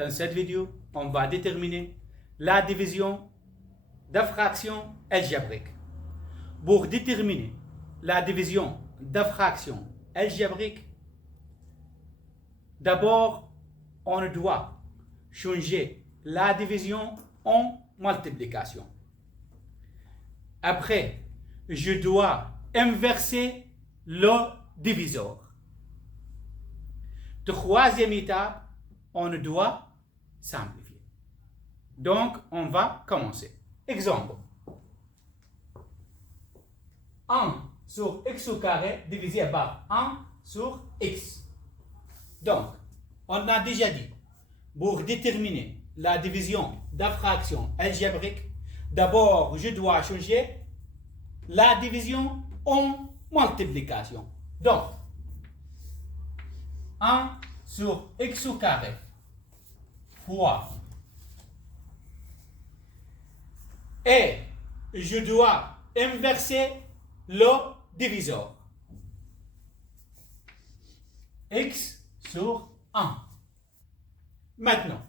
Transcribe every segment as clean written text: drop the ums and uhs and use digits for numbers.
Dans cette vidéo, on va déterminer la division de fractions algébriques. Pour déterminer la division de fractions algébriques, d'abord, on doit changer la division en multiplication. Après, je dois inverser le diviseur. Troisième étape, on doit simplifier. Donc, on va commencer. Exemple. 1 sur x au carré divisé par 1 sur x. Donc, on a déjà dit, pour déterminer la division de fractions algébriques, d'abord, je dois changer la division en multiplication. Donc, 1 sur x au carré fois. Et je dois inverser le diviseur. X sur 1. Maintenant,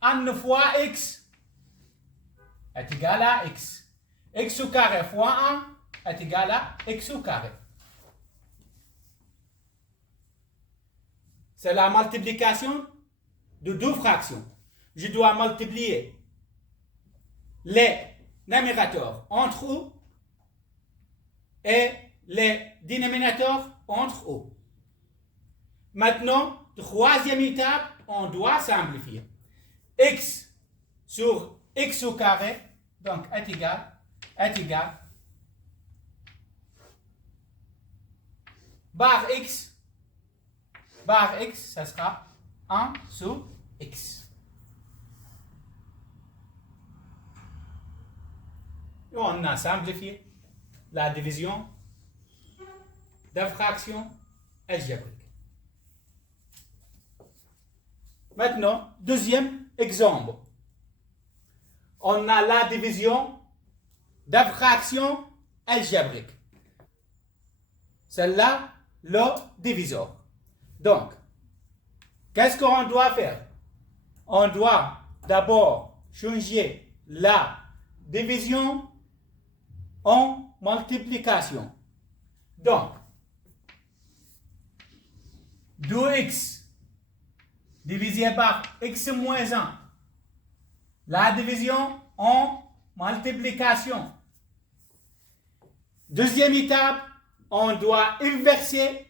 1 fois x est égal à x. X au carré fois 1 est égal à x au carré. C'est la multiplication de deux fractions. Je dois multiplier les numérateurs entre eux et les dénominateurs entre eux. Maintenant, troisième étape, on doit simplifier. X sur x au carré, donc est égal, barre x, ça sera 1 sur x. Et on a simplifié la division de fractions algébriques. Maintenant, deuxième exemple. On a la division de fractions algébriques. Celle-là, le diviseur. Donc, qu'est-ce qu'on doit faire? On doit d'abord changer la division en multiplication. Donc, 2x divisé par x moins 1. La division en multiplication. Deuxième étape, on doit inverser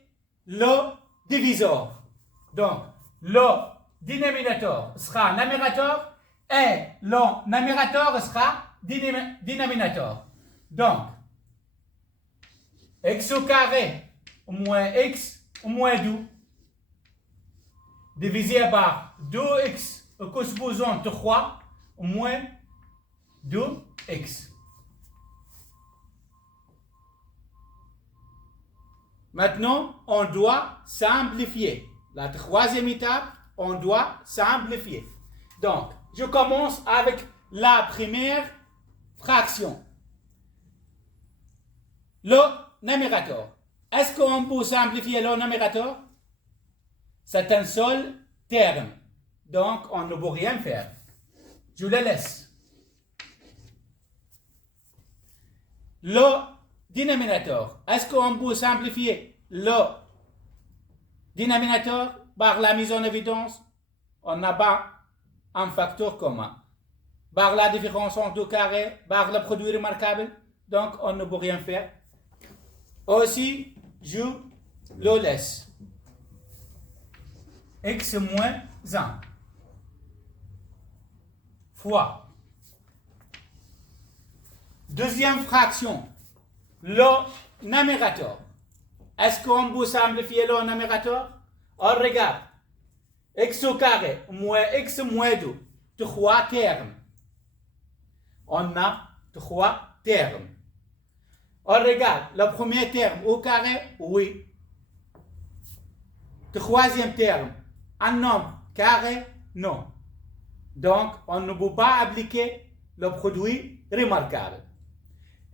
le diviseur. Donc, le dénominateur sera numérateur et le numérateur sera dénominateur. Donc, x au carré moins x moins 2 divisé par 2x correspondant 3 moins 2x. Maintenant, on doit simplifier. La troisième étape, on doit simplifier. Donc, je commence avec la première fraction. Le numérateur. Est-ce qu'on peut simplifier le numérateur? C'est un seul terme. Donc, on ne peut rien faire. Je le laisse. Le dénominateur. Est-ce qu'on peut simplifier le dénominateur par la mise en évidence? On n'a pas un facteur commun. Par la différence entre deux carrés, par le produit remarquable. Donc, on ne peut rien faire. Aussi, je le laisse. X moins 1 fois. Deuxième fraction, le numérateur. Est-ce qu'on peut simplifier le numérateur? On regarde. X au carré moins x moins 2. 3 termes. On a 3 termes. On regarde le premier terme au carré, oui. Troisième terme, un nombre carré, non. Donc, on ne peut pas appliquer le produit remarquable.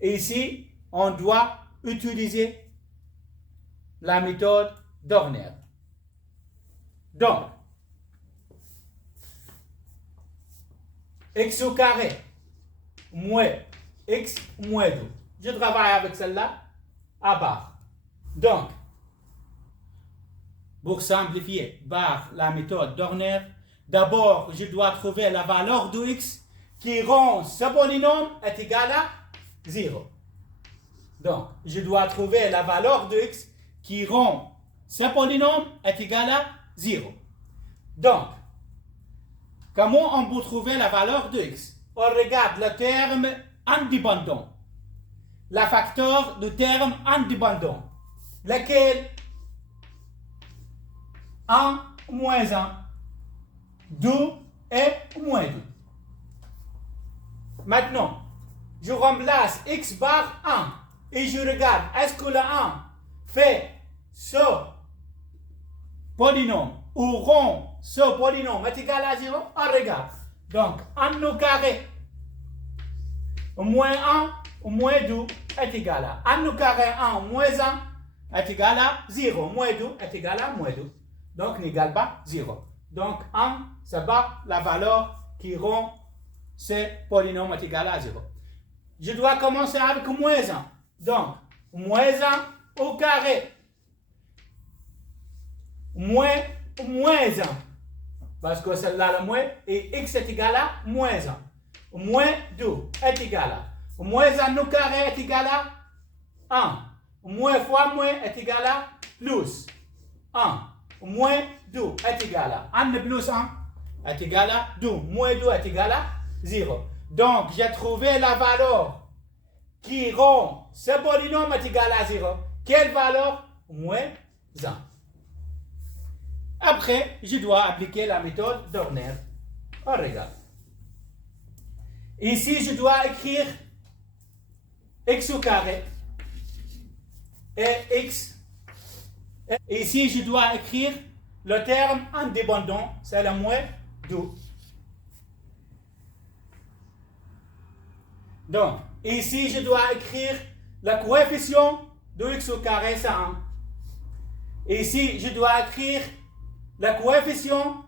Et ici, on doit utiliser la méthode d'Horner. Donc, x au carré moins x moins 2. Je travaille avec celle-là à barre. Donc, pour simplifier par la méthode Dorner, d'abord, je dois trouver la valeur de x qui rend ce polynôme est égal à 0. Donc, je dois trouver la valeur de x qui rend ce polynôme est égal à 0. Donc, comment on peut trouver la valeur de x? On regarde le terme indépendant, la facteur du terme indépendant, lequel 1 moins 1, 2 et moins 2. Maintenant, je remplace x par 1 et je regarde, est-ce que le 1 fait ce polynôme ou rond ce polynôme est égal à 0? On regarde. Donc, 1 au carré moins 1 moins 2 est égal à 1 au carré 1 moins 1 est égal à 0. Moins 2 est égal à moins 2. Donc, n'égale pas 0. Donc, 1, c'est pas la valeur qui rend ce polynôme est égal à 0. Je dois commencer avec moins 1. Donc, moins 1 au carré moins 1. Parce que celle-là, le moins, et x est égal à moins 1. Moins 2 est égal à moins 1 au carré est égal à 1. Moins fois moins est égal à plus 1. Moins 2 est égal à 1 plus 1 est égal à 2. Moins 2 est égal à 0. Donc, j'ai trouvé la valeur qui rend ce polynôme est égal à 0. Quelle valeur? Moins 1. Après, je dois appliquer la méthode Dorner. On regarde. Ici, je dois écrire x au carré et x. Et ici, je dois écrire le terme indépendant, c'est le moins 2. Donc, ici, je dois écrire le coefficient de x au carré, c'est 1. Et ici, je dois écrire le coefficient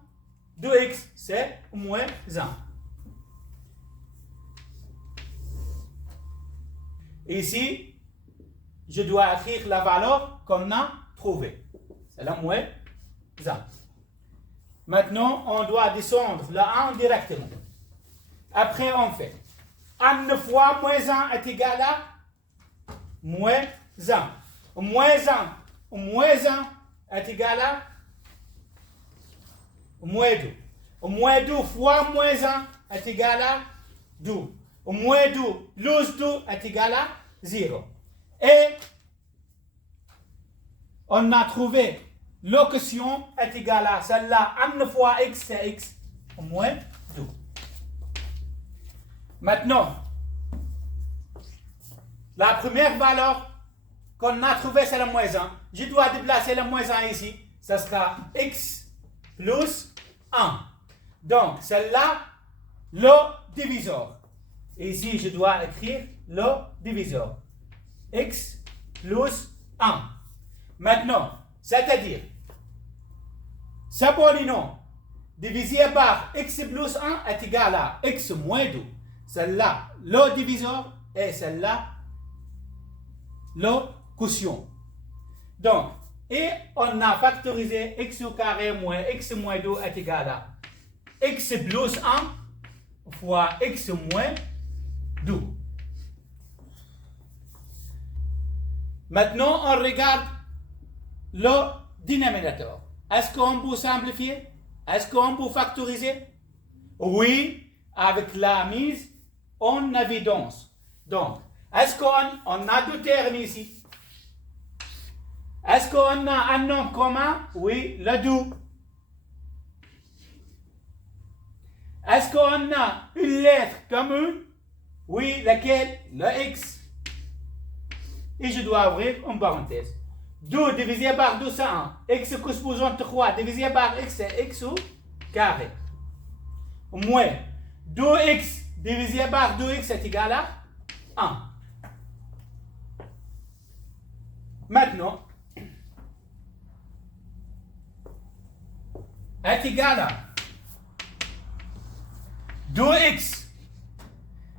de x, c'est moins 1. Ici, je dois écrire la valeur qu'on a trouvée. C'est la moins 1. Maintenant, on doit descendre le 1 directement. Après, on fait 1 fois moins 1 est égal à moins 1. Moins 1, moins 1 est égal à moins 2. Moins 2 fois moins 1 est égal à 2. Moins 2 plus 2 est égal à 0. Et on a trouvé l'occlusion est égale à celle-là. 1 fois x, c'est x moins 2. Maintenant, la première valeur qu'on a trouvée, c'est le moins 1. Je dois déplacer le moins 1 ici. Ce sera x plus 1. Donc, celle-là, le diviseur. Ici, je dois écrire le diviseur. X plus 1. Maintenant, c'est-à-dire, ce polynôme divisé par x plus 1 est égal à x moins 2. Celle-là, le diviseur, et celle-là, le quotient. Donc, et on a factorisé x au carré moins x moins 2 est égal à x plus 1 fois x moins 2. Maintenant, on regarde le dénominateur. Est-ce qu'on peut simplifier? Est-ce qu'on peut factoriser? Oui, avec la mise en évidence. Donc, est-ce qu'on a deux termes ici? Est-ce qu'on a un nom commun? Oui, le 2. Est-ce qu'on a une lettre commune? Oui, laquelle? Le x. Et je dois ouvrir une parenthèse. 2 divisé par 2, c'est 1. X correspondant 3 divisé par x, c'est x au carré. Moins 2x divisé par 2x est égal à 1. Maintenant, est égal à 2x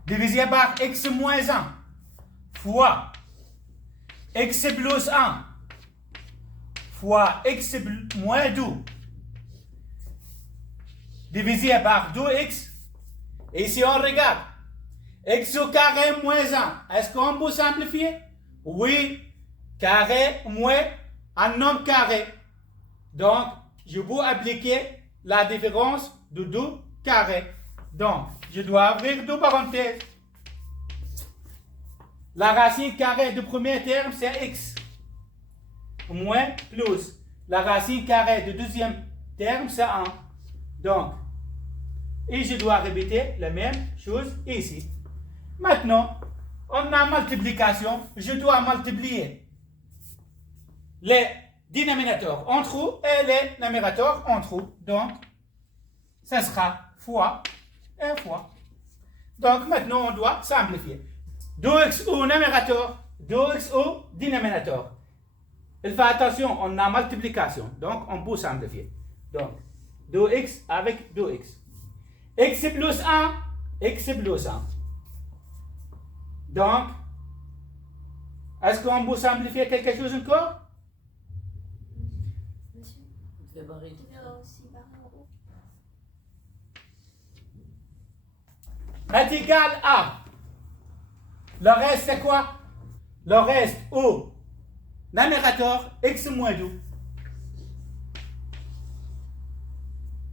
divisé par x moins 1 fois x plus 1 fois x moins 2 divisé par 2x. Et si on regarde, x au carré moins 1, est-ce qu'on peut simplifier? Oui, carré moins un nombre carré. Donc, je peux appliquer la différence de 2 carrés. Donc, je dois ouvrir deux parenthèses. La racine carrée du premier terme, c'est x. Moins plus. La racine carrée du deuxième terme, c'est 1. Donc, et je dois répéter la même chose ici. Maintenant, on a multiplication. Je dois multiplier les dénominateurs entre eux et les numérateurs entre eux. Donc, ça sera fois et fois. Donc, maintenant, on doit simplifier. 2x au numérateur, 2x au dénominateur. Il fait attention, on a multiplication. Donc, on peut simplifier. Donc, 2x avec 2x. X plus 1, x plus 1. Donc, est-ce qu'on peut simplifier quelque chose encore? Monsieur, tu veux aussi barrer en haut. Est égal à. Le reste, c'est quoi? Le reste au numérateur, x moins 2.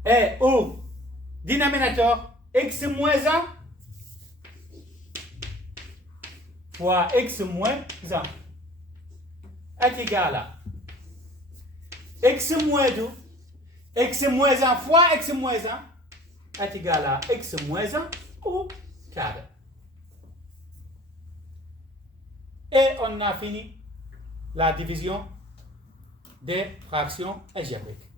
Et au dénominateur, x moins 1 fois x moins 1 est égal à x moins 2, x moins 1 fois x moins 1 est égal à x moins 1 au carré. Et on a fini la division des fractions algébriques.